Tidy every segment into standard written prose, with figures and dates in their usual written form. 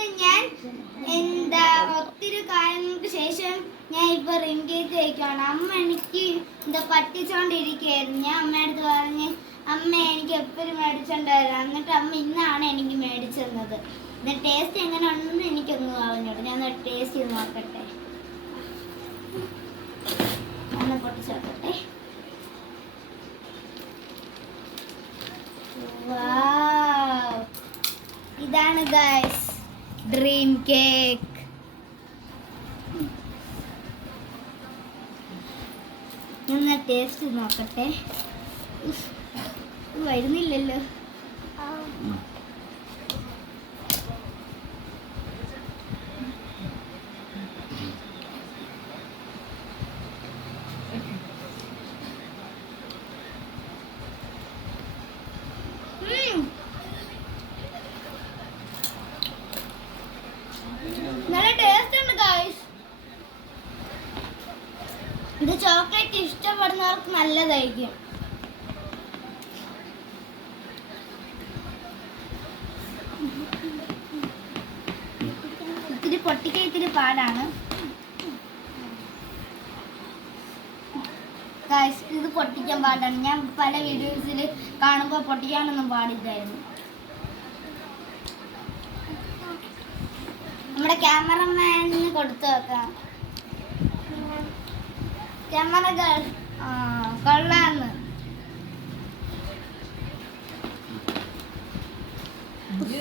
ഇന്ന് ഞാൻ എന്താ ഒത്തിരി കാലങ്ങൾക്ക് ശേഷം ഞാൻ ഇപ്പൊ റിംഗ് കേക്ക് കഴിക്കുകയാണ്. അമ്മ എനിക്ക് എന്താ പറ്റിച്ചോണ്ടിരിക്കുകയായിരുന്നു. ഞാൻ അമ്മയടുത്ത് പറഞ്ഞ് അമ്മ എനിക്ക് എപ്പോഴും മേടിച്ചോണ്ടായിരുന്നു. എന്നിട്ട് അമ്മ ഇന്നാണ് എനിക്ക് മേടിച്ചു തന്നത്. എന്നിട്ട് ടേസ്റ്റ് എങ്ങനെ ഉണ്ടെന്ന് എനിക്കൊന്നും അറിഞ്ഞോട്ടെ. ഞാൻ ടേസ്റ്റ് ചെയ്ത് നോക്കട്ടെ. ഒന്ന് പൊട്ടിച്ച് നോക്കട്ടെ. ഇതാണ് ഗൈസ് ഡ്രീം കേക്ക്. ഞാൻ ടേസ്റ്റ് നോക്കട്ടെ. വരുന്നില്ലല്ലോ. നല്ല ടേസ്റ്റ് ഉണ്ട് ഗൈസ്. ഇത് ചോക്ലേറ്റ് ഇഷ്ടപ്പെടുന്നവർക്ക് നല്ലതായിരിക്കും. ഇത്തിരി പൊട്ടിക്കാൻ ഇത്തിരി പാടാണ് ഗൈസ്. ഇത് പൊട്ടിക്കാൻ പാടാണ്. ഞാൻ പല വീഡിയോസിൽ കാണുമ്പോൾ പൊട്ടിക്കാനൊന്നും പാടില്ലായിരുന്നു. നമ്മുടെ ക്യാമറമാനിന് കൊടുത്തു വെക്കാം. ക്യാമറ കൊള്ളാന്ന്.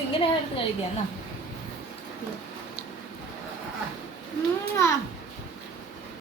ഇങ്ങനെ എടുത്ത് കഴിക്കാം.